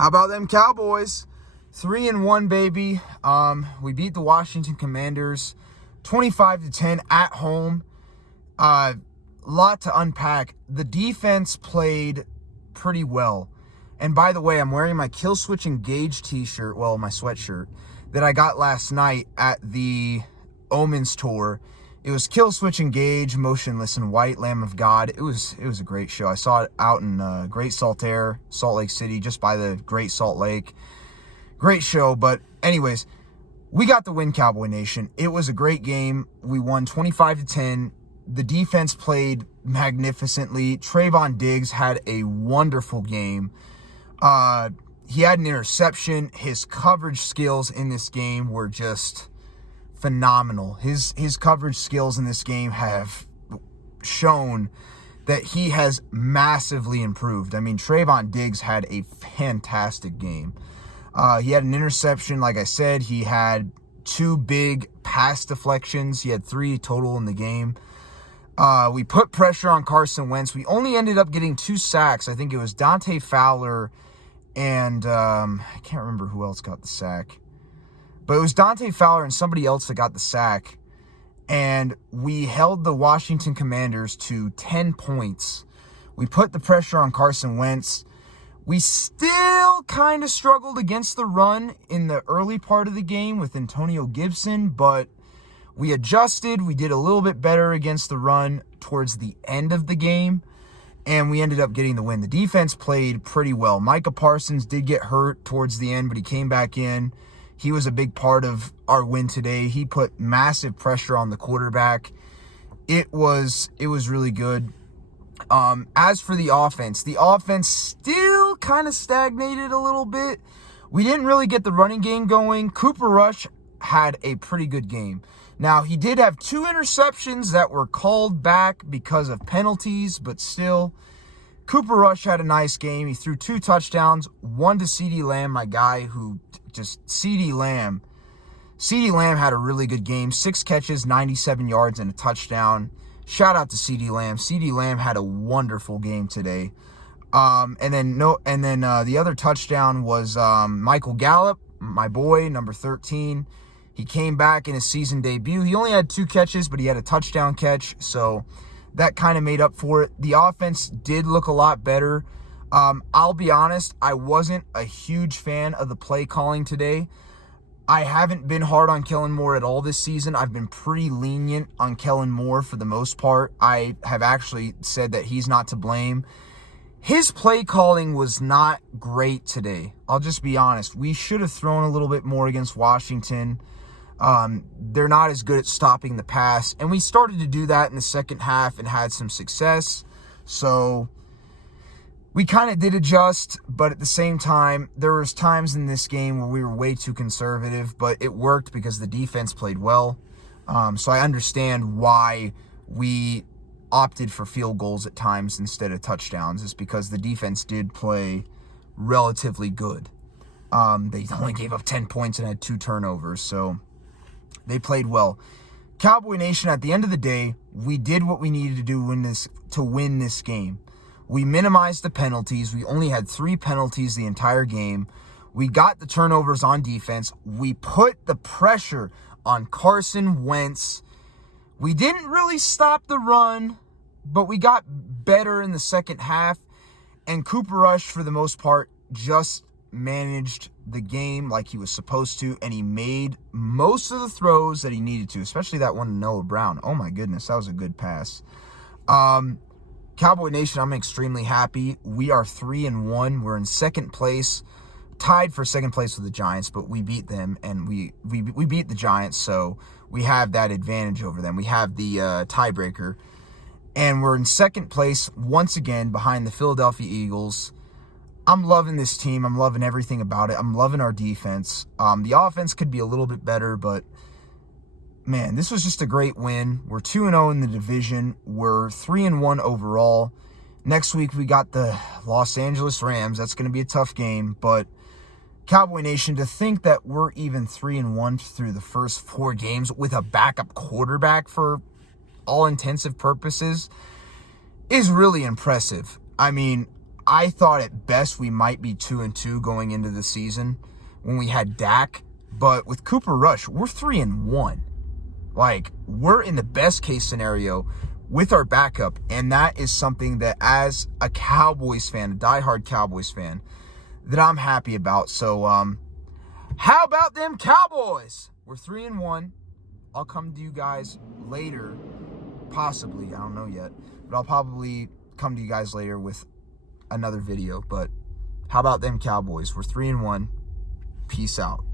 How about them Cowboys? 3-1, baby. We beat the Washington Commanders 25-10 at home. Lot to unpack. The defense played pretty well. And by the way, I'm wearing my Kill Switch Engage t-shirt, well, my sweatshirt, that I got last night at the Omens tour. It was Kill Switch Engage, Motionless in White, Lamb of God. It was a great show. I saw it out in Great Salt Air, Salt Lake City, just by the Great Salt Lake. Great show, but anyways, we got the win, Cowboy Nation. It was a great game. We won 25-10. The defense played magnificently. Trayvon Diggs had a wonderful game. He had an interception. His coverage skills in this game were just phenomenal. His coverage skills in this game have shown that he has massively improved. I mean, Trayvon Diggs had a fantastic game. He had an interception, like I said. He had 2 big pass deflections. He had 3 total in the game. We put pressure on Carson Wentz. We only ended up getting 2 sacks. I think it was Dante Fowler and I can't remember who else got the sack. But it was Dante Fowler and somebody else that got the sack. And we held the Washington Commanders to 10 points. We put the pressure on Carson Wentz. We still kind of struggled against the run in the early part of the game with Antonio Gibson, but we adjusted. We did a little bit better against the run towards the end of the game, and we ended up getting the win. The defense played pretty well. Micah Parsons did get hurt towards the end, but he came back in. He was a big part of our win today. He put massive pressure on the quarterback. It was really good. As for the offense still kind of stagnated a little bit. We didn't really get the running game going. Cooper Rush had a pretty good game. Now, he did have 2 interceptions that were called back because of penalties, but still, Cooper Rush had a nice game. He threw 2 touchdowns, 1 to CeeDee Lamb, my guy who just, CeeDee Lamb had a really good game. 6 catches, 97 yards, and a touchdown. Shout out to CeeDee Lamb. CeeDee Lamb had a wonderful game today. And then the other touchdown was Michael Gallup, my boy, number 13. He came back in his season debut. He only had 2 catches, but he had a touchdown catch, so that kind of made up for it. The offense did look a lot better. I'll be honest, I wasn't a huge fan of the play calling today. I haven't been hard on Kellen Moore at all this season. I've been pretty lenient on Kellen Moore for the most part. I have actually said that he's not to blame. His play calling was not great today. I'll just be honest. We should have thrown a little bit more against Washington. They're not as good at stopping the pass. And we started to do that in the second half and had some success. So we kind of did adjust, but at the same time, there was times in this game where we were way too conservative, but it worked because the defense played well. So I understand why we opted for field goals at times instead of touchdowns, is because the defense did play relatively good. They only gave up 10 points and had 2 turnovers, so they played well. Cowboy Nation, at the end of the day, we did what we needed to do to win this game. We minimized the penalties. We only had 3 penalties the entire game. We got the turnovers on defense. We put the pressure on Carson Wentz. We didn't really stop the run, but we got better in the second half. And Cooper Rush, for the most part, just managed the game like he was supposed to, and he made most of the throws that he needed to, especially that one to Noah Brown. Oh my goodness, that was a good pass. Cowboy Nation, I'm extremely happy. We are 3-1. We're in second place, tied for second place with the Giants, but we beat them, and we beat the Giants, so we have that advantage over them. We have the tiebreaker, and we're in second place once again behind the Philadelphia Eagles. I'm loving this team. I'm loving everything about it. I'm loving our defense. The offense could be a little bit better, but man, this was just a great win. We're 2-0 in the division. We're 3-1 overall. Next week, we got the Los Angeles Rams. That's going to be a tough game. But Cowboy Nation, to think that we're even 3-1 through the first 4 games with a backup quarterback for all intensive purposes is really impressive. I mean, I thought at best we might be 2-2 going into the season when we had Dak. But with Cooper Rush, we're 3-1. Like, we're in the best case scenario with our backup. And that is something that, as a Cowboys fan, a diehard Cowboys fan, that I'm happy about. So, how about them Cowboys? We're 3-1. I'll come to you guys later. Possibly. I don't know yet. But I'll probably come to you guys later with another video. But how about them Cowboys? We're 3-1. Peace out.